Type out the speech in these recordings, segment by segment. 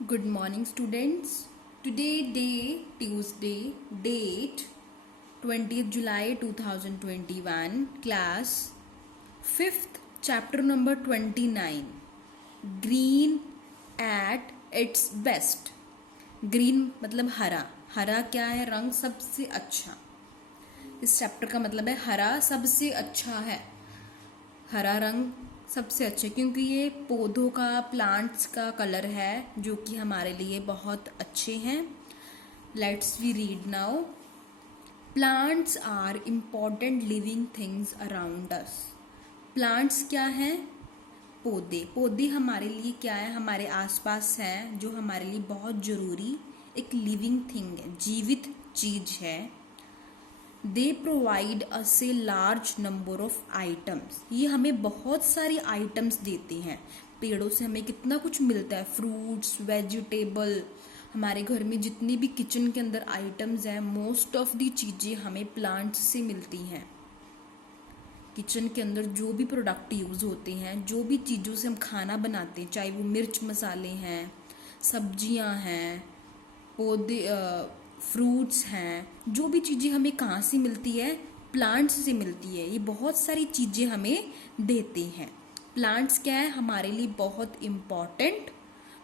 Good morning, students. Today, day Tuesday, date 20th July 2021, class 5th, chapter number 29. Green at its best. Green मतलब हरा. हरा क्या है? रंग सबसे अच्छा. इस चैप्टर का मतलब है हरा सबसे अच्छा है. हरा रंग सबसे अच्छे क्योंकि ये पौधों का, प्लांट्स का कलर है जो कि हमारे लिए बहुत अच्छे हैं. Let's we read now. Plants are important living things around us. Plants क्या हैं? पौधे. पौधे हमारे लिए क्या है? हमारे आसपास हैं, जो हमारे लिए बहुत जरूरी एक लिविंग थिंग है, जीवित चीज है. They provide us a large number of items. ये हमें बहुत सारी आइटम्स देते हैं. पेड़ों से हमें कितना कुछ मिलता है, फ्रूट्स, वेजिटेबल. हमारे घर में जितनी भी किचन के अंदर आइटम्स हैं, मोस्ट ऑफ दी चीज़ें हमें प्लांट्स से मिलती हैं. किचन के अंदर जो भी प्रोडक्ट यूज़ होते हैं, जो भी चीज़ों से हम खाना बनाते हैं, चाहे वो मिर्च मसाले हैं, सब्जियां हैं, पौधे, फ्रूट्स हैं, जो भी चीज़ें हमें कहाँ से मिलती है? प्लांट्स से मिलती है. ये बहुत सारी चीज़ें हमें देते हैं. प्लांट्स क्या है? हमारे लिए बहुत इम्पॉर्टेंट,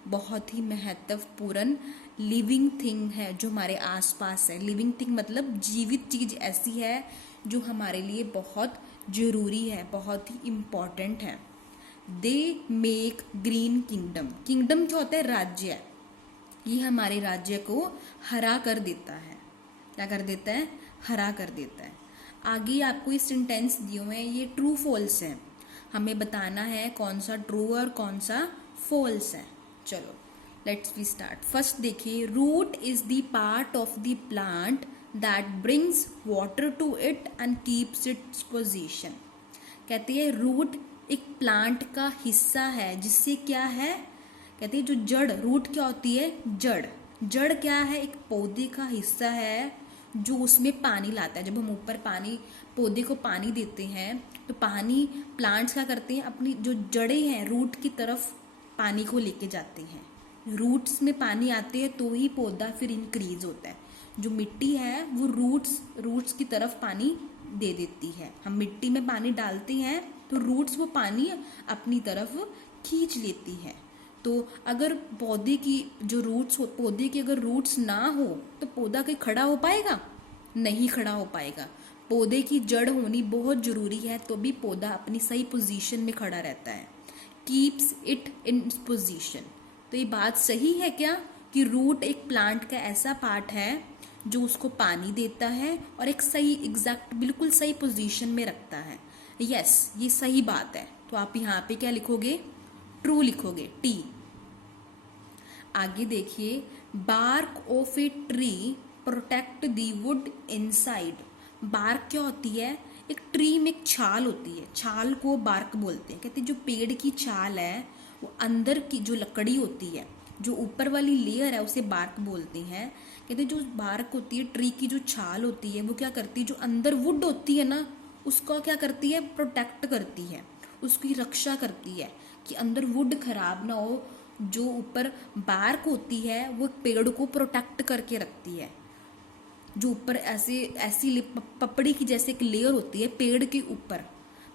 बहुत ही महत्वपूर्ण लिविंग थिंग है जो हमारे आसपास है. लिविंग थिंग मतलब जीवित चीज़ ऐसी है जो हमारे लिए बहुत ज़रूरी है, बहुत ही इम्पॉर्टेंट है. They make green kingdom. Kingdom क्या होता है? राज्य. ये हमारे राज्य को हरा कर देता है. क्या कर देता है? हरा कर देता है. आगे आपको ये सेंटेंस दिए हुए हैं, ये ट्रू फॉल्स है. हमें बताना है कौन सा ट्रू और कौन सा फॉल्स है. चलो लेट्स वी स्टार्ट. फर्स्ट देखिए, root is the part of the plant that brings water to it and keeps its position. कहते हैं रूट एक प्लांट का हिस्सा है जिससे क्या है? कहते हैं जो जड़, रूट क्या होती है? जड़. जड़ क्या है? एक पौधे का हिस्सा है जो उसमें पानी लाता है. जब हम ऊपर पानी, पौधे को पानी देते हैं तो पानी, प्लांट्स क्या करते हैं? अपनी जो जड़ें हैं रूट की तरफ पानी को लेके जाते हैं. रूट्स में पानी आते हैं तो ही पौधा फिर इंक्रीज होता है. जो मिट्टी है वो रूट्स की तरफ पानी दे देती है. हम मिट्टी में पानी डालते हैं तो रूट्स वो पानी अपनी तरफ खींच लेती है. तो अगर पौधे की जो रूट्स हो, पौधे की अगर रूट्स ना हो तो पौधा कहीं खड़ा हो पाएगा? नहीं खड़ा हो पाएगा. पौधे की जड़ होनी बहुत जरूरी है तो भी पौधा अपनी सही पोजीशन में खड़ा रहता है. Keeps it in position. तो ये बात सही है क्या कि रूट एक प्लांट का ऐसा पार्ट है जो उसको पानी देता है और एक सही, एग्जैक्ट, बिल्कुल सही पोजीशन में रखता है. यस, ये सही बात है. तो आप यहाँ पे क्या लिखोगे? ट्रू लिखोगे, टी. आगे देखिए, bark of a tree protect the wood inside. Bark क्या होती है? एक ट्री में एक छाल होती है, छाल को बार्क बोलते हैं. कहते हैं जो पेड़ की छाल है वो अंदर की जो लकड़ी होती है, जो ऊपर वाली लेयर है उसे बार्क बोलते हैं. कहते हैं जो बार्क होती है, ट्री की जो छाल होती है वो क्या करती है? जो अंदर वुड होती है ना, उसको क्या करती है? प्रोटेक्ट करती है, उसकी रक्षा करती है कि अंदर वुड खराब ना हो. जो ऊपर बार्क होती है वो पेड़ को प्रोटेक्ट करके रखती है. जो ऊपर ऐसी पपड़ी की जैसे एक लेयर होती है पेड़ के ऊपर,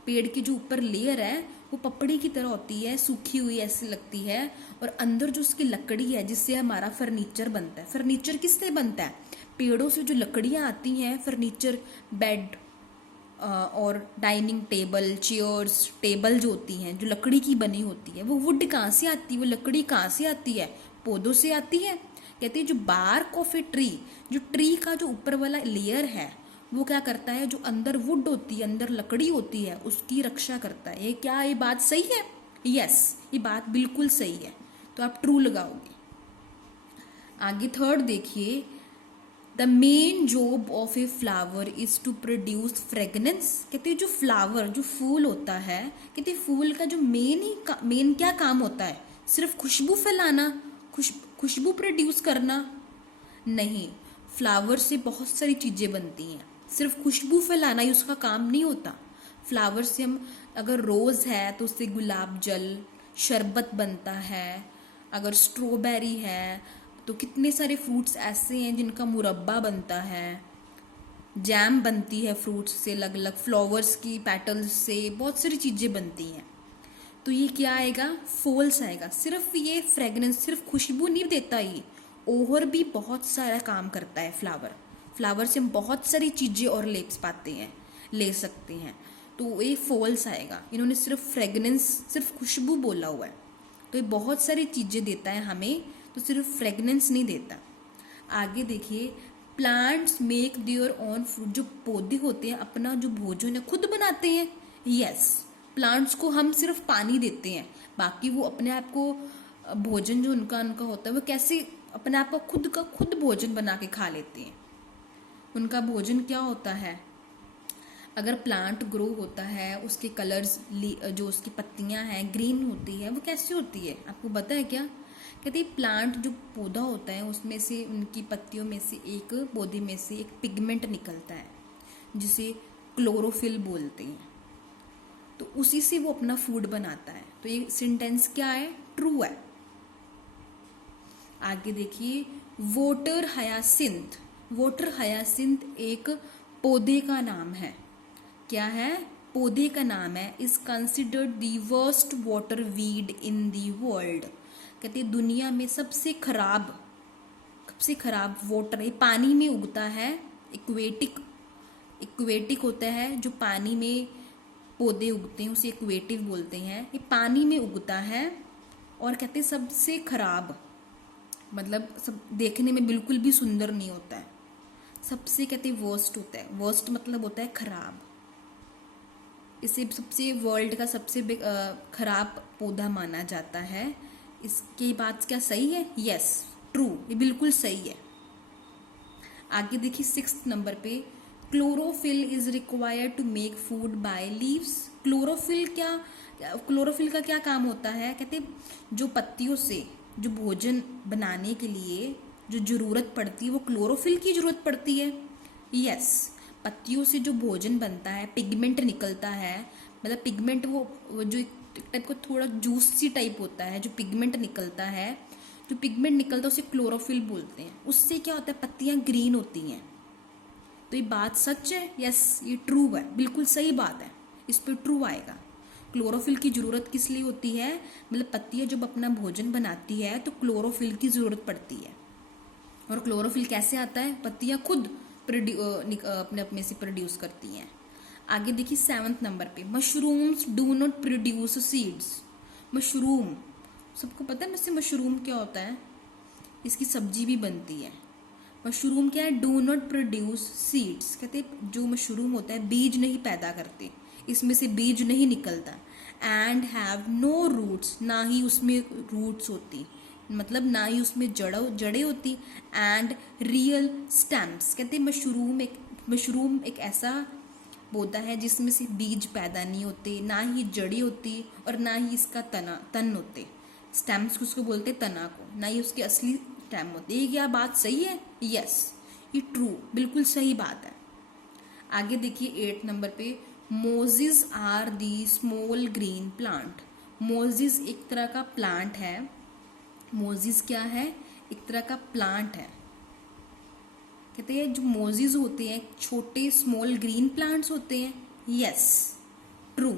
पेड़ की जो ऊपर लेयर है वो पपड़ी की तरह होती है, सूखी हुई ऐसी लगती है. और अंदर जो उसकी लकड़ी है जिससे हमारा फर्नीचर बनता है. फर्नीचर किससे बनता है? पेड़ों से जो लकड़ियां आती हैं, फर्नीचर, बेड और डाइनिंग टेबल, चेयर्स, टेबल जो होती हैं जो लकड़ी की बनी होती है, वो वुड कहाँ से आती है? वो लकड़ी कहाँ से आती है? पौधों से आती है. कहते हैं जो बार्क ऑफ ए ट्री, जो ट्री का जो ऊपर वाला लेयर है वो क्या करता है? जो अंदर वुड होती है, अंदर लकड़ी होती है, उसकी रक्षा करता है. ये क्या, ये बात सही है? यस, ये बात बिल्कुल सही है. तो आप ट्रू लगाओगे. आगे थर्ड देखिए, the main job of a flower is to produce fragrance. कहते हैं जो फ्लावर, जो फूल होता है, कहते हैं फूल का जो मेन क्या काम होता है? सिर्फ खुशबू फैलाना, खुशबू प्रोड्यूस करना? नहीं, फ्लावर से बहुत सारी चीजें बनती हैं. सिर्फ खुशबू फैलाना ही उसका काम नहीं होता. फ्लावर से हम, अगर रोज है तो उससे गुलाब जल, शरबत बनता है, अगर स्ट्रॉबेरी है तो कितने सारे फ्रूट्स ऐसे हैं जिनका मुरब्बा बनता है, जैम बनती है फ्रूट्स से, अलग अलग फ्लावर्स की पेटल्स से बहुत सारी चीज़ें बनती हैं। तो ये क्या आएगा, फॉल्स आएगा। सिर्फ ये फ्रेगनेंस, सिर्फ खुशबू नहीं देता, ये और भी बहुत सारा काम करता है। फ्लावर से हम बहुत सारी चीज़ें और ले सकते हैं। तो ये फॉल्स आएगा। इन्होंने सिर्फ फ्रेगनेंस, सिर्फ खुशबू बोला हुआ है, तो ये बहुत सारी चीज़ें देता है हमें, तो सिर्फ फ्रेगनेंस नहीं देता। आगे देखिए, plants make their own fruit, जो पौधे होते हैं अपना जो भोजन है खुद बनाते हैं। यस, प्लांट्स को हम सिर्फ पानी देते हैं, बाकी वो अपने आप को भोजन जो उनका होता है वो कैसे अपने आप का खुद भोजन बना के खा लेते हैं। उनका भोजन क्या होता है, अगर प्लांट ग्रो होता है उसके कलर्स, जो उसकी पत्तियां हैं ग्रीन होती है, वो कैसी होती है आपको पता है क्या? कहते हैं प्लांट जो पौधा होता है उसमें से, उनकी पत्तियों में से, एक पौधे में से एक पिगमेंट निकलता है जिसे क्लोरोफिल बोलते हैं, तो उसी से वो अपना फूड बनाता है। तो ये सेंटेंस क्या है, ट्रू है। आगे देखिए, वाटर हयासिंथ एक पौधे का नाम है। क्या है, पौधे का नाम है। Is considered the worst water weed in the world. कहते हैं दुनिया में सबसे खराब वाटर, ये पानी में उगता है, इक्वेटिक होता है, जो पानी में पौधे उगते हैं उसे इक्वेटिव बोलते हैं। ये पानी में उगता है और कहते हैं सबसे खराब, मतलब सब देखने में बिल्कुल भी सुंदर नहीं होता है, सबसे कहते हैं वर्स्ट होता है। वर्स्ट मतलब होता है खराब। इसे सबसे वर्ल्ड का सबसे खराब पौधा माना जाता है। इसकी बात क्या सही है? यस, ट्रू, ये बिल्कुल सही है। आगे देखिए 6th नंबर पे, chlorophyll is required to make food by leaves. Chlorophyll का क्या काम होता है? कहते जो पत्तियों से जो भोजन बनाने के लिए जो जरूरत पड़ती है वो क्लोरोफिल की जरूरत पड़ती है। यस, पत्तियों से जो भोजन बनता है, पिगमेंट निकलता है, मतलब पिगमेंट वो जो एक टाइप का थोड़ा जूसी टाइप होता है, जो पिगमेंट निकलता है, उसे क्लोरोफिल बोलते हैं। उससे क्या होता है, पत्तियां ग्रीन होती हैं। तो ये बात सच है? यस, ये ट्रू है, बिल्कुल सही बात है, इस पर ट्रू आएगा। क्लोरोफिल की जरूरत किस लिए होती है, मतलब पत्तियां जब अपना भोजन बनाती है तो क्लोरोफिल की जरूरत पड़ती है। और क्लोरोफिल कैसे आता है, पत्तियां खुद अपने से प्रोड्यूस करती हैं। आगे देखिए 7th नंबर पे, mushrooms do not produce seeds. Mushroom, सबको पता है वैसे मशरूम क्या होता है, इसकी सब्जी भी बनती है। मशरूम क्या है, डू नॉट प्रोड्यूस सीड्स, कहते जो मशरूम होता है बीज नहीं पैदा करते, इसमें से बीज नहीं निकलता। एंड हैव नो रूट्स, ना ही उसमें रूट्स होती, मतलब ना ही उसमें जड़ें होती। एंड रियल स्टेम्स, कहते मशरूम एक ऐसा पौधा है जिसमें से बीज पैदा नहीं होते, ना ही जड़ी होती और ना ही इसका तन होते। स्टेम्स उसको बोलते तना को, ना ही उसके असली स्टेम होते। ये क्या बात सही है? यस, ये ट्रू, बिल्कुल सही बात है। आगे देखिए 8th नंबर पे, mosses are the small green plant. Mosses एक तरह का प्लांट है। मोजिस क्या है, एक तरह का प्लांट है। कहते हैं जो मोजिस होते हैं छोटे स्मॉल ग्रीन प्लांट्स होते हैं। यस, ट्रू,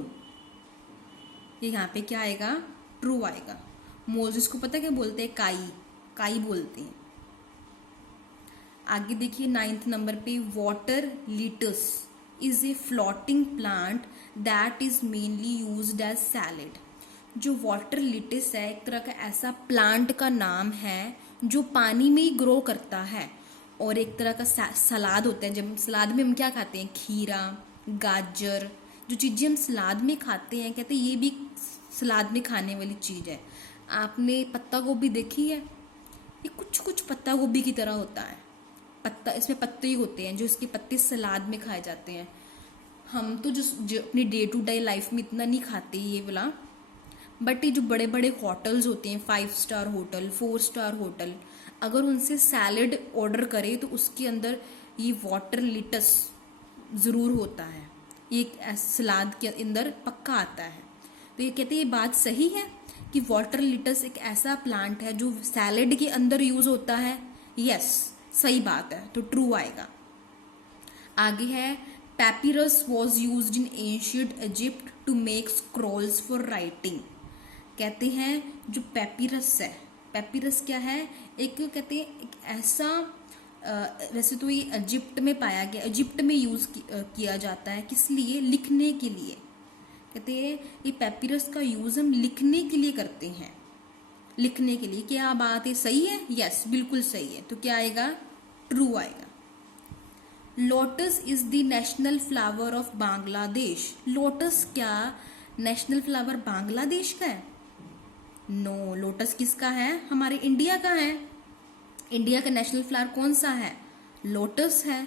ये यहाँ पे क्या आएगा, ट्रू आएगा। मोजिस को पता क्या बोलते हैं, काई बोलते हैं। आगे देखिए 9th नंबर पे, water lettuce is a floating plant that is mainly used as salad. जो वाटर लिटिस है एक तरह का ऐसा प्लांट का नाम है जो पानी में ही ग्रो करता है और एक तरह का सलाद होता है। जब सलाद में हम क्या खाते हैं, खीरा, गाजर, जो चीज़ें हम सलाद में खाते हैं, कहते हैं ये भी सलाद में खाने वाली चीज़ है। आपने पत्ता गोभी देखी है? ये कुछ पत्ता गोभी की तरह होता है। इसमें पत्ते ही होते हैं, जो इसके पत्ते सलाद में खाए जाते हैं। हम तो जो अपनी डे टू डे लाइफ में इतना नहीं खाते ये वाला, बट ये जो बड़े बड़े होटल्स होते हैं, 5 स्टार होटल, 4 स्टार होटल, अगर उनसे सैलड ऑर्डर करें तो उसके अंदर ये वाटर लिटस ज़रूर होता है, ये सलाद के अंदर पक्का आता है। तो ये कहते हैं ये बात सही है? कि वाटर लिटस एक ऐसा प्लांट है जो सैलेड के अंदर यूज होता है? यस, सही बात है, तो ट्रू आएगा। आगे है papyrus was used in ancient Egypt to make scrolls for writing. कहते हैं जो पैपिरस है, पैपिरस क्या है, एक कहते हैं एक ऐसा वैसे तो ये इजिप्ट में पाया गया, इजिप्ट में यूज किया जाता है, किस लिए? लिखने के लिए। कहते हैं ये पैपिरस का यूज हम लिखने के लिए करते हैं, लिखने के लिए। क्या बात है, सही है? यस, बिल्कुल सही है, तो क्या आएगा? ट्रू आएगा। Lotus is the national flower of Bangladesh. Lotus क्या नेशनल फ्लावर बांग्लादेश का है? नो, लोटस किसका है? हमारे इंडिया का है। इंडिया का नेशनल फ्लावर कौन सा है? लोटस है।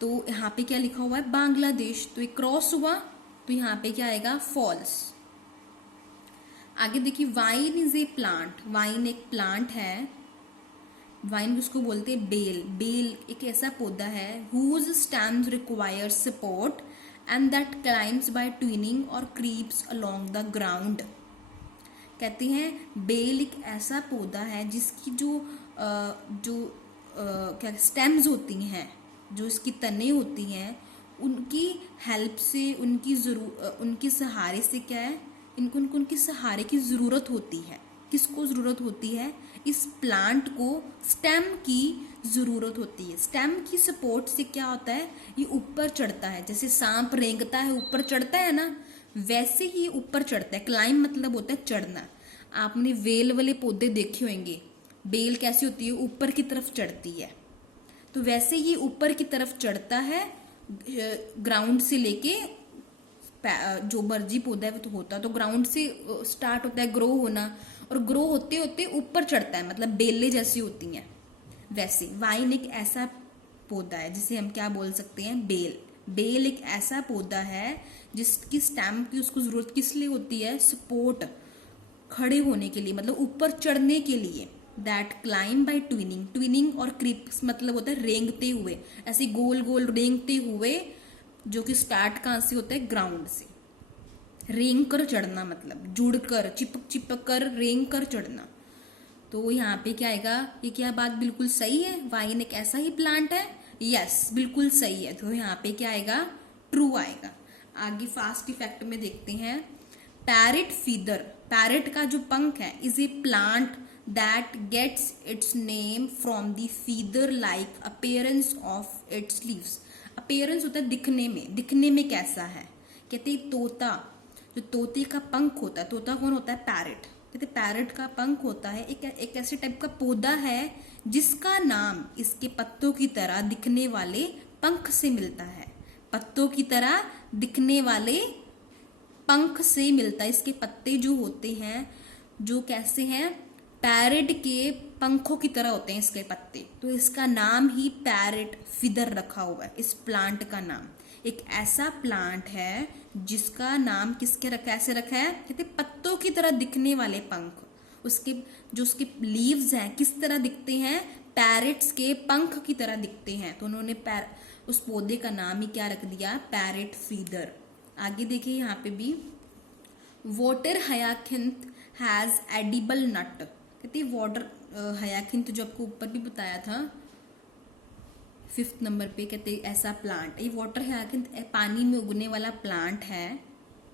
तो यहाँ पे क्या लिखा हुआ है? बांग्लादेश, तो ये क्रॉस हुआ, तो यहाँ पे क्या आएगा? फॉल्स। आगे देखिए, wine is a plant. Wine एक प्लांट है। वाइन उसको बोलते हैं बेल। बेल एक ऐसा पौधा है whose stems require support and that climbs by twining or creeps along the ground। कहते हैं बेल एक ऐसा पौधा है जिसकी क्या स्टेम्स होती हैं, जो इसकी तने होती हैं, उनकी हेल्प से, उनकी सहारे से क्या है, इनको उनके सहारे की ज़रूरत होती है। किसको ज़रूरत होती है? इस प्लांट को स्टेम की ज़रूरत होती है। स्टेम की सपोर्ट से क्या होता है? ये ऊपर चढ़ता है। जैसे सांप रेंगता है, ऊपर चढ़ता है ना, वैसे ही ऊपर चढ़ता है। क्लाइम मतलब होता है चढ़ना। आपने वेल वाले पौधे देखे होंगे, बेल कैसी होती है? ऊपर की तरफ चढ़ती है। तो वैसे ही ऊपर की तरफ चढ़ता है, ग्राउंड से लेके जो मर्जी पौधा है वो तो होता, तो ग्राउंड से स्टार्ट होता है ग्रो होना, और ग्रो होते होते ऊपर चढ़ता है, मतलब बेलें जैसी होती हैं। वैसे वाइन एक ऐसा पौधा है जिसे हम क्या बोल सकते हैं? बेल। बेल एक ऐसा पौधा है जिसकी स्टेम की उसको जरूरत किस लिए होती है? सपोर्ट, खड़े होने के लिए, मतलब ऊपर चढ़ने के लिए। That climb by twining. Twining और क्रीप्स मतलब होता है रेंगते हुए, ऐसे गोल गोल रेंगते हुए, जो कि स्टार्ट कहाँ से होता है? ग्राउंड से। रेंग कर चढ़ना मतलब जुड़कर, चिपक चिपक कर, रेंग कर चढ़ना। तो यहाँ पे क्या आएगा? ये क्या बात बिल्कुल सही है? वाइन एक ऐसा ही प्लांट है। यस, बिल्कुल सही है, तो यहाँ पे क्या आएगा? ट्रू आएगा। आगे फास्ट इफेक्ट में देखते हैं। Parrot feather. पैरेट का जो पंख है is a plant that gets its name from the feather like appearance of its leaves. Appearance होता है दिखने में। दिखने में कैसा है? कहते हैं तोता, जो तोते का पंख होता है। तोता कौन होता है? पैरेट। कहते पैरेट का पंख होता है, एक ऐसे टाइप का पौधा है जिसका नाम इसके पत्तों की तरह दिखने वाले पंख से मिलता है। पत्तों की तरह दिखने वाले पंख से मिलता है। इसके पत्ते जो होते हैं, जो कैसे हैं? पैरेट के पंखों की तरह होते हैं इसके पत्ते, तो इसका नाम ही पैरेट फीदर रखा हुआ है। इस प्लांट का नाम, एक ऐसा प्लांट है जिसका नाम कैसे रखा है? कहते पत्तों की तरह दिखने वाले पंख। उसके लीव्स हैं किस तरह दिखते हैं? पैरेट्स के पंख की तरह दिखते हैं, तो उन्होंने उस पौधे का नाम ही क्या रख दिया? Parrot feather. आगे देखिए यहाँ पे भी, वाटर हयाथिंथ हैज एडिबल नट। कहते वाटर हयाथिंथ जो आपको ऊपर भी बताया था 5th नंबर पे, कहते ऐसा प्लांट, ये वाटर हयाथिंथ पानी में उगने वाला प्लांट है।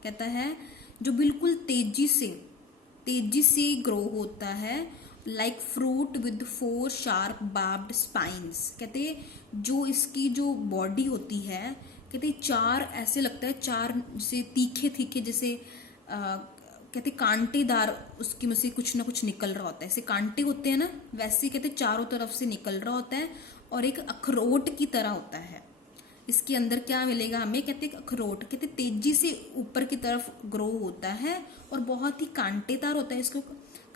कहता है जो बिल्कुल तेजी से ग्रो होता है, like fruit with 4 sharp barbed spines. कहते जो इसकी जो बॉडी होती है, कहते 4 ऐसे लगता है, 4 जैसे तीखे जैसे कहते कांटेदार, उसकी में से कुछ ना कुछ निकल रहा होता है। ऐसे कांटे होते हैं ना, वैसे कहते चारों तरफ से निकल रहा होता है, और एक अखरोट की तरह होता है। इसके अंदर क्या मिलेगा हमें? कहते अखरोट। कहते तेजी से ऊपर की तरफ ग्रो होता है और बहुत ही कांटेदार होता है। इसको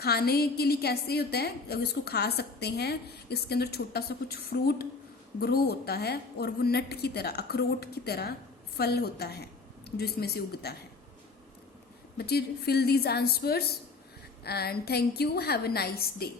खाने के लिए कैसे होता है? इसको खा सकते हैं। इसके अंदर छोटा सा कुछ फ्रूट ग्रो होता है, और वो नट की तरह, अखरोट की तरह फल होता है जो इसमें से उगता है। बच्चे, fill these answers and thank you. Have a nice day.